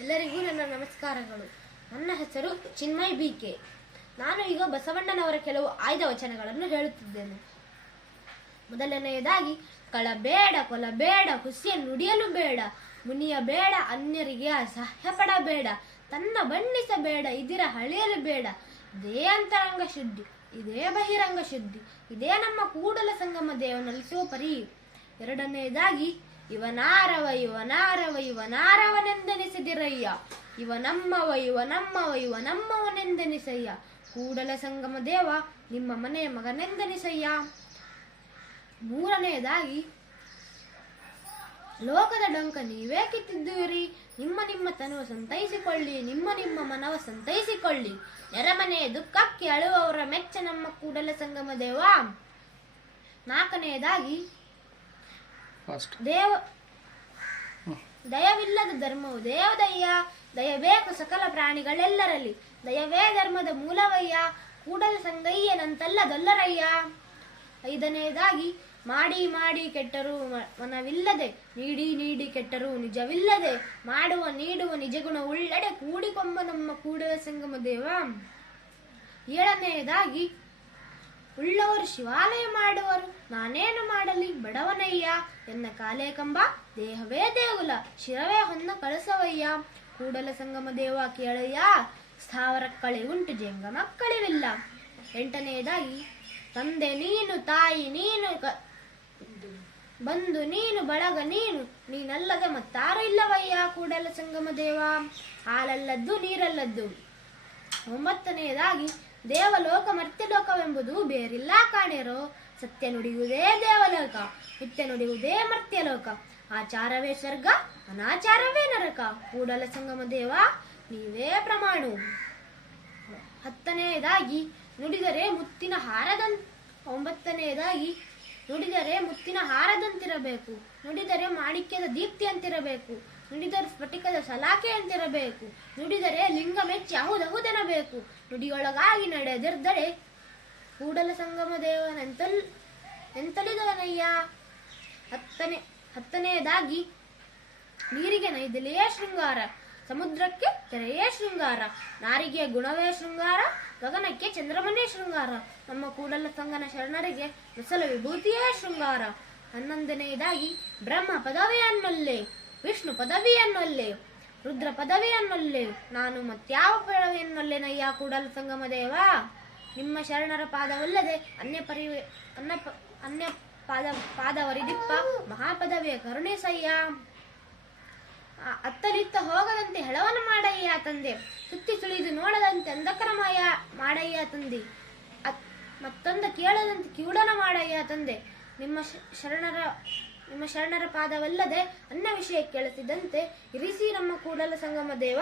ಎಲ್ಲರಿಗೂ ನನ್ನ ನಮಸ್ಕಾರಗಳು. ನನ್ನ ಹೆಸರು ಚಿನ್ಮಯ್ ಬಿ ಕೆ. ನಾನು ಈಗ ಬಸವಣ್ಣನವರ ಕೆಲವು ಆಯ್ದ ವಚನಗಳನ್ನು ಹೇಳುತ್ತಿದ್ದೇನೆ. ಮೊದಲನೆಯದಾಗಿ, ಕಳಬೇಡ, ಕೊಲಬೇಡ ಹುಸಿಯ ನುಡಿಯಲು ಬೇಡ, ಮುನಿಯ ಬೇಡ, ಅನ್ಯರಿಗೆ ಅಸಹ್ಯ ಪಡಬೇಡ, ತನ್ನ ಬಣ್ಣಿಸಬೇಡ, ಇದಿರ ಹಳೆಯಲು ಬೇಡ, ಇದೇ ಅಂತರಂಗ ಶುದ್ಧಿ, ಇದೇ ಬಹಿರಂಗ ಶುದ್ಧಿ, ಇದೇ ನಮ್ಮ ಕೂಡಲ ಸಂಗಮ ದೇವನಲ್ಲಿಸುವ ಪರಿ ಎರಡನೆಯದಾಗಿ ಇವನಾರವ ಇವನಾರವ, ಇವನಾರವನೆಂದೆನಿಸಿದಿರಯ್ಯ. ಇವನಮ್ಮವ ಇವನಮ್ಮವ, ಇವನಮ್ಮವನೆಂದೆನಿಸಯ್ಯ. ಕೂಡಲ ಸಂಗಮ ದೇವ, ನಿಮ್ಮ ಮನೆಯ ಮಗನೆಂದೆನಿಸಯ್ಯ. ಮೂರನೆಯದಾಗಿ, ಲೋಕದ ಡೊಂಕ ನೀವೇ ಕಿತ್ತಿದ್ದೀರಿ. ನಿಮ್ಮ ನಿಮ್ಮ ತನುವ ಸಂತೈಸಿಕೊಳ್ಳಿ, ನಿಮ್ಮ ನಿಮ್ಮ ಮನವ ಸಂತೈಸಿಕೊಳ್ಳಿ. ನೆರೆಮನೆಯ ದುಃಖಕ್ಕೆ ಅಳುವವರ ಮೆಚ್ಚ ನಮ್ಮ ಕೂಡಲ ಸಂಗಮ ದೇವ. ನಾಲ್ಕನೆಯದಾಗಿ ಫಾಸ್ಟ್. ದೇವ ದಯವಿಲ್ಲದ ಧರ್ಮವು ದೇವದಯ್ಯ ದಯಬೇಕು ಸಕಲ ಪ್ರಾಣಿಗಳೆಲ್ಲರಲ್ಲಿ. ದಯವೇ ಧರ್ಮದ ಮೂಲವಯ್ಯ ಕೂಡಲ ಸಂಗಯ್ಯನಂತಲ್ಲದೊಲ್ಲರಯ್ಯ ಐದನೆಯದಾಗಿ ಮಾಡಿ ಮಾಡಿ ಕೆಟ್ಟರು ಮನವಿಲ್ಲದೆ ನೀಡಿ ನೀಡಿ ಕೆಟ್ಟರು ನಿಜವಿಲ್ಲದೆ ಮಾಡುವ ನೀಡುವ ನಿಜಗುಣ ಉಳ್ಳಡೆ ಕೂಡಿಕೊಂಬ ನಮ್ಮ ಕೂಡಲ ಸಂಗಮ ದೇವ. ಏಳನೆಯದಾಗಿ ಉಳ್ಳವರು ಶಿವಾಲಯ ಮಾಡುವರು, ನಾನೇನು ಮಾಡಲಿ? ಬಡವನಯ್ಯ, ಎನ್ನ ಕಾಲೇ ಕಂಬ, ದೇಹವೇ ದೇಗುಲ, ಶಿರವೇ ಹೊನ್ನ ಕಳಸವಯ್ಯ. ಕೂಡಲ ಸಂಗಮ ದೇವ ಕೇಳಯ್ಯ, ಸ್ಥಾವರ ಉಂಟು ಜಂಗ ಮಕ್ಕಳಿವಿಲ್ಲ. ಎಂಟನೆಯದಾಗಿ ತಂದೆ ನೀನು, ತಾಯಿ ನೀನು ಬಂದು ನೀನು, ಬಳಗ ನೀನು, ನೀನಲ್ಲದೆ ಮತ್ತಾರು ಇಲ್ಲವಯ್ಯ ಕೂಡಲ ಸಂಗಮ ದೇವ. ಹಾಲಲ್ಲದ್ದು, ನೀರಲ್ಲದ್ದು. ಒಂಬತ್ತನೆಯದಾಗಿ ದೇವಲೋಕ ಮರ್ತ್ಯಲೋಕವೆಂಬುದು ಬೇರಿಲ್ಲ ಕಾಣೆರೋ ಸತ್ಯ ನುಡಿಯುವುದೇ ದೇವಲೋಕ, ನಿತ್ಯ ನುಡಿಯುವುದೇ ಮರ್ತ್ಯಲೋಕ. ಆಚಾರವೇ ಸ್ವರ್ಗ, ಅನಾಚಾರವೇ ನರಕ. ಕೂಡಲ ಸಂಗಮ ದೇವ, ನೀವೇ ಪ್ರಮಾಣು. ಹತ್ತನೆಯದಾಗಿ, ನುಡಿದರೆ ಮುತ್ತಿನ ಹಾರದಂತ ಒಂಬತ್ತನೆಯದಾಗಿ, ನುಡಿದರೆ ಮುತ್ತಿನ ಹಾರದಂತಿರಬೇಕು. ನುಡಿದರೆ ಮಾಣಿಕ್ಯದ ದೀಪ್ತಿಯಂತಿರಬೇಕು. ನುಡಿದರೆ ಸ್ಫಟಿಕದ ಸಲಾಕೆ ಅಂತಿರಬೇಕು. ನುಡಿದರೆ ಲಿಂಗ ಮೆಚ್ಚಿ ಅಹುದಹುದೆನಬೇಕು ನುಡಿಯೊಳಗಾಗಿ ನಡೆದಿರ್ದಡೆ ಕೂಡಲ ಸಂಗಮ ದೇವನೆಂತಲ್ ಎಂತಲಿದವನಯ್ಯ? ಹತ್ತನೇ, ಹತ್ತನೆಯದಾಗಿ ನೀರಿಗೆ ನೈದಲೆಯೇ ಶೃಂಗಾರ, ಸಮುದ್ರಕ್ಕೆ ತೆರೆಯೇ ಶೃಂಗಾರ ನಾರಿಗೆ ಗುಣವೇ ಶೃಂಗಾರ, ಗಗನಕ್ಕೆ ಚಂದ್ರಮನೇ ಶೃಂಗಾರ, ನಮ್ಮ ಕೂಡಲ ಸಂಗನ ಶರಣರಿಗೆ ಮೆಸಲ ವಿಭೂತಿಯೇ ಶೃಂಗಾರ. ಹನ್ನೊಂದನೆಯದಾಗಿ ಬ್ರಹ್ಮ ಪದವಿಯನ್ನೊಲ್ಲೆ ವಿಷ್ಣು ಪದವಿಯನ್ನೊಲ್ಲೆ, ರುದ್ರ ಪದವಿಯನ್ನೊಲ್ಲೆ, ನಾನು ಮತ್ಯಾವ ಪದವಿಯನ್ನೊಲ್ಲೆನಯ್ಯ ಕೂಡಲ ಸಂಗಮ ದೇವ ನಿಮ್ಮ ಶರಣರ ಪಾದವಲ್ಲದೆ ಅನ್ಯ ಪರಿ ಅನ್ನ ಅನ್ಯ ಪಾದ, ಪಾದವರಿದಿಪ್ಪ ಮಹಾಪದವಿಯ ಕರುಣೆ ಸಯ್ಯ ಅತ್ತಲಿತ್ತ ಹೋಗದಂತೆ ಹೆಳವನ ಮಾಡಯ್ಯ ತಂದೆ, ಸುತ್ತಿ ಸುಳಿದು ನೋಡದಂತೆ ಅಂಧಕರಮಯ ಮಾಡಯ್ಯ ತಂದೆ. ಮತ್ತೊಂದು ಕೇಳದಂತೆ ಕಿವುಡನ ಮಾಡಯ್ಯ ತಂದೆ. ನಿಮ್ಮ ಶರಣರ ನಿಮ್ಮ ಶರಣರ ಪಾದವಲ್ಲದೆ ಅನ್ನ ವಿಷಯ ಕೇಳಿಸಿದಂತೆ ಇರಿಸಿ ನಮ್ಮ ಕೂಡಲ ಸಂಗಮ ದೇವ.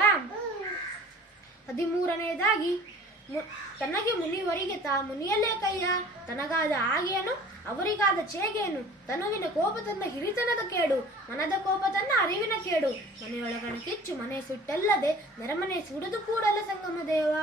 ಹದಿಮೂರನೆಯದಾಗಿ ತನಗೆ ಮುನಿವರಿಗೆ ತಾ ಮುನಿಯಲ್ಲೇ ಕೈಯ. ತನಗಾದ ಆಗೇನು ಅವರಿಗಾದ ಚೇಗೇನು ತನುವಿನ ಕೋಪ ತನ್ನ ಹಿರಿತನದ ಕೇಡು, ಮನದ ಕೋಪ ತನ್ನ ಅರಿವಿನ ಕೇಡು. ಮನೆಯೊಳಗಣ ಕಿಚ್ಚು ಮನೆ ಸುಟ್ಟಲ್ಲದೆ ನೆರಮನೆ ಸುಡದು ಕೂಡಲ ಸಂಗಮ ದೇವ.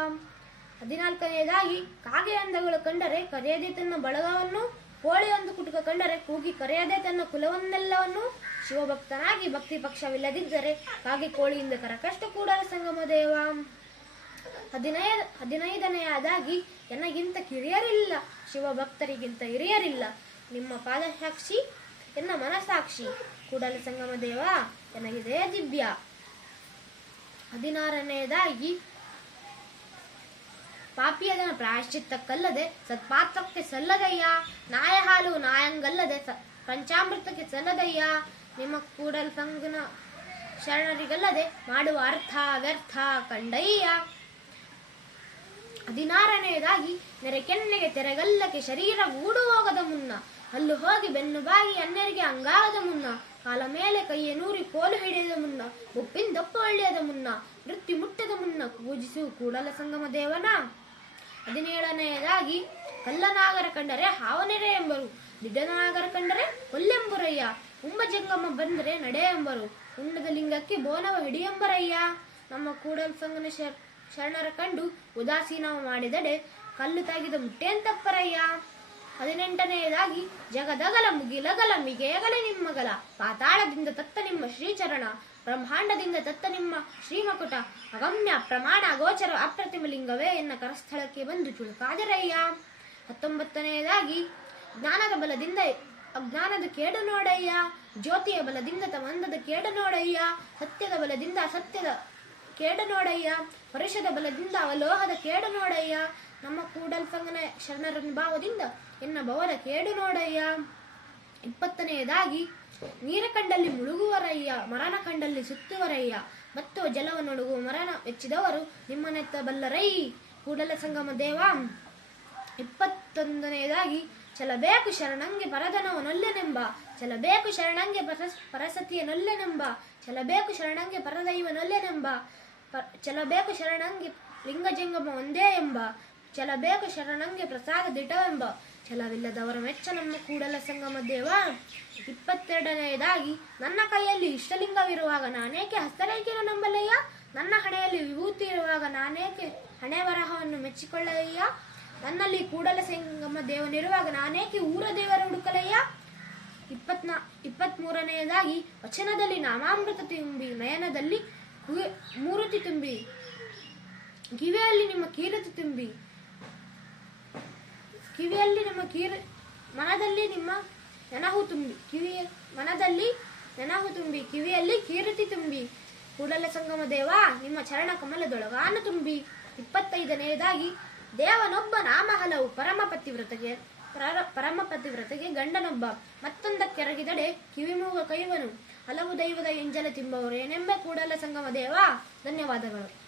ಹದಿನಾಲ್ಕನೆಯದಾಗಿ ಕಾಗೆ ಅಂದಗಳು ಕಂಡರೆ ಕರೆಯದೆ ತನ್ನ ಬಳಗವನ್ನು ಕೋಳಿಯೊಂದು ಕುಟುಕ ಕಂಡರೆ ಕೂಗಿ ಕರೆಯದೆ ತನ್ನ ಕುಲವನ್ನೆಲ್ಲವನ್ನು ಶಿವಭಕ್ತನಾಗಿ ಭಕ್ತಿ ಪಕ್ಷವಿಲ್ಲದಿದ್ದರೆ ಹಾಗೆ ಕೋಳಿಯಿಂದ ಕರಕಷ್ಟ ಕೂಡ ಸಂಗಮ ದೇವ ಹದಿನೈದ, ಹದಿನೈದನೆಯದಾಗಿ ನನಗಿಂತ ಕಿರಿಯರಿಲ್ಲ, ಶಿವಭಕ್ತರಿಗಿಂತ ಹಿರಿಯರಿಲ್ಲ. ನಿಮ್ಮ ಪಾದಸಾಕ್ಷಿ ಎನ್ನ ಮನಸಾಕ್ಷಿ, ಕೂಡಲ ಸಂಗಮ ದೇವ ನನಗಿದೆ ದಿವ್ಯ. ಹದಿನಾರನೆಯದಾಗಿ ಪಾಪಿಯದನ ಪ್ರಾಯಶ್ಚಿತ್ತಕ್ಕಲ್ಲದೆ ಸತ್ಪಾತ್ರಕ್ಕೆ ಸಲ್ಲದಯ್ಯ ನಾಯ ಹಾಲು ನಾಯಂಗಲ್ಲದೆ ಪಂಚಾಮೃತಕ್ಕೆ ಸಲ್ಲದಯ್ಯ ನಿಮ್ಮ ಕೂಡಲ ಸಂಗನ ಶರಣರಿಗಲ್ಲದೆ ಮಾಡುವ ಅರ್ಥ ವ್ಯರ್ಥ ಕಂಡಯ್ಯ? ಹದಿನಾರನೆಯದಾಗಿ ನೆರೆಕೆನ್ನೆಗೆ ತೆರೆಗಲ್ಲಕ್ಕೆ ಶರೀರ ಗೂಡು ಹೋಗದ ಮುನ್ನ, ಹಲ್ಲು ಹೋಗಿ ಬೆನ್ನು ಬಾಗಿ ಅನ್ಯರಿಗೆ ಅಂಗಾಗದ ಮುನ್ನ, ಕಾಲ ಮೇಲೆ ಕೈಯ ನೂರಿ ಕೋಲು ಹಿಡಿಯದ ಮುನ್ನ, ಉಪ್ಪಿನ ದಪ್ಪ ಒಳ್ಳೆಯದ ಮುನ್ನ ಮೃತ್ಯು ಮುಟ್ಟದ ಮುನ್ನ, ಪೂಜಿಸು ಕೂಡಲ ಸಂಗಮ ದೇವನ? ಹದಿನೇಳನೆಯದಾಗಿ, ಕಲ್ಲನಾಗರ ಕಂಡರೆ ಹಾವನೆರೆ ಎಂಬರು ನಿಧನಾಗರ ಕಂಡರೆ ಒಲ್ಲೆಂಬುರಯ್ಯ ಉಂಬ ಜಂಗಮ ಬಂದರೆ ನಡೆ ಎಂಬರು ಉಣ್ಣದ ಲಿಂಗಕ್ಕೆ ಬೋನವ ಹಿಡಿಯೆಂಬರಯ್ಯ ನಮ್ಮ ಕೂಡಲ್ ಸಂಗನ ಶರ್, ಶರಣರ ಕಂಡು ಉದಾಸೀನ ಮಾಡಿದಡೆ, ಕಲ್ಲು ತಾಗಿದ ಮುಟ್ಟೆಂತಪ್ಪರಯ್ಯ ಹದಿನೆಂಟನೆಯದಾಗಿ ಜಗದಗಲ ಮುಗಿಲಗಲ ಮಿಗೆಯಗಲೆ ನಿಮ್ಮಗಲ ಪಾತಾಳದಿಂದ ತತ್ತ ನಿಮ್ಮ ಶ್ರೀಚರಣ, ಬ್ರಹ್ಮಾಂಡದಿಂದ ತತ್ತ ನಿಮ್ಮ ಶ್ರೀಮಕುಟ. ಅಗಮ್ಯ ಪ್ರಮಾಣ ಗೋಚರ ಅಪ್ರತಿಮ ಲಿಂಗವೇ ಎನ್ನ ಕರಸ್ಥಳಕ್ಕೆ ಬಂದು ಚುಳುಕಾದರಯ್ಯ. ಹತ್ತೊಂಬತ್ತನೆಯದಾಗಿ ಜ್ಞಾನದ ಬಲದಿಂದ ಅಜ್ಞಾನದ ಕೇಡು ನೋಡಯ್ಯ. ಜ್ಯೋತಿಯ ಬಲದಿಂದ ತವಂದದ ಕೇಡು ನೋಡಯ್ಯ. ಸತ್ಯದ ಬಲದಿಂದ ಅಸತ್ಯದ ಕೇಡು ನೋಡಯ್ಯ ಪರುಷದ ಬಲದಿಂದ ಅವಲೋಹದ ಕೇಡ ನೋಡಯ್ಯ ನಮ್ಮ ಕೂಡಲ್ ಸಂಗನ ಶರಣರ ಭಾವದಿಂದ ಎನ್ನ ಭವದ ಕೇಡು ನೋಡಯ್ಯ ಇಪ್ಪತ್ತನೆಯದಾಗಿ, ನೀರ ಕಂಡಲ್ಲಿ ಮುಳುಗುವರಯ್ಯ, ಮರಣ ಕಂಡಲ್ಲಿ ಸುತ್ತುವರಯ್ಯ. ಮತ್ತು ಜಲವನ್ನೊಳಗುವ ಮರಣ ಹೆಚ್ಚಿದವರು ನಿಮ್ಮನೆತ್ತ ಬಲ್ಲರೈ. ಕೂಡಲ ಸಂಗಮ ದೇವ. ಇಪ್ಪತ್ತೊಂದನೆಯದಾಗಿ, ಚಲಬೇಕು ಶರಣಂಗೆ ಪರದನವ ನೊಲ್ಲೆನೆಂಬ ಚಲಬೇಕು ಶರಣಂಗೆ ಪರಸ್ ಪರಸತಿಯ ನೊಲ್ಲೆನೆಂಬ ಚಲಬೇಕು ಶರಣಂಗೆ ಪರದೈವ ನೊಲ್ಲೆನೆಂಬ ಚಲಬೇಕು ಶರಣಂಗೆ ಲಿಂಗಜಂಗಮ ಒಂದೇ ಎಂಬ ಚಲಬೇಕು ಶರಣಂಗೆ ಪ್ರಸಾದ ದಿಟವೆಂಬ, ಛಲವಿಲ್ಲದವರ ಮೆಚ್ಚ ನಮ್ಮ ಕೂಡಲ ಸಂಗಮ ದೇವ. ಇಪ್ಪತ್ತೆರಡನೆಯದಾಗಿ, ನನ್ನ ಕೈಯಲ್ಲಿ ಇಷ್ಟಲಿಂಗವಿರುವಾಗ ನಾನೇಕೆ ಹಸ್ತರೇಖೆಯನ್ನು ನಂಬಲಯ್ಯ? ನನ್ನ ಹಣೆಯಲ್ಲಿ ವಿಭೂತಿ ಇರುವಾಗ ನಾನೇಕೆ ಹಣೆ ಬರಹವನ್ನು ಮೆಚ್ಚಿಕೊಳ್ಳಲಯ್ಯ? ನನ್ನಲ್ಲಿ ಕೂಡಲ ಸಂಗಮ ದೇವನಿರುವಾಗ ನಾನೇಕೆ ಊರ ದೇವರ ಹುಡುಕಲಯ್ಯ? ಇಪ್ಪತ್ನಾ, ಇಪ್ಪತ್ಮೂರನೆಯದಾಗಿ, ವಚನದಲ್ಲಿ ನಾಮಾಮೃತ ತುಂಬಿ, ನಯನದಲ್ಲಿ ಮೂರುತಿ ತುಂಬಿ. ಕಿವಿಯಲ್ಲಿ ನಿಮ್ಮ ಕೀರತಿ ತುಂಬಿ. ಕಿವಿಯಲ್ಲಿ ನಿಮ್ಮ ಕೀರ, ಮನದಲ್ಲಿ ನಿಮ್ಮ ನೆನಹು ತುಂಬಿ. ಕಿವಿಯ, ಮನದಲ್ಲಿ ನೆನಹು ತುಂಬಿ. ಕಿವಿಯಲ್ಲಿ ಕೀರತಿ ತುಂಬಿ. ಕೂಡಲ ಸಂಗಮ ದೇವ, ನಿಮ್ಮ ಚರಣ ಕಮಲದೊಳಗಾನ ತುಂಬಿ. ಇಪ್ಪತ್ತೈದನೆಯದಾಗಿ ದೇವನೊಬ್ಬ ನಾಮ ಹಲವು ಪರಮ ಪತಿವ್ರತೆಗೆ, ಪರ- ಪರಮ ಪತಿವ್ರತೆಗೆ ಗಂಡನೊಬ್ಬ ಮತ್ತೊಂದಕ್ಕೆರಗಿದಡೆ ಕಿವಿಮೂಗ ಕೈವನು ಹಲವು ದೈವದ ಎಂಜಲ ತಿಂಬವರು. ಏನೆಂಬ ಕೂಡಲ ಸಂಗಮ ದೇವ. ಧನ್ಯವಾದಗಳು.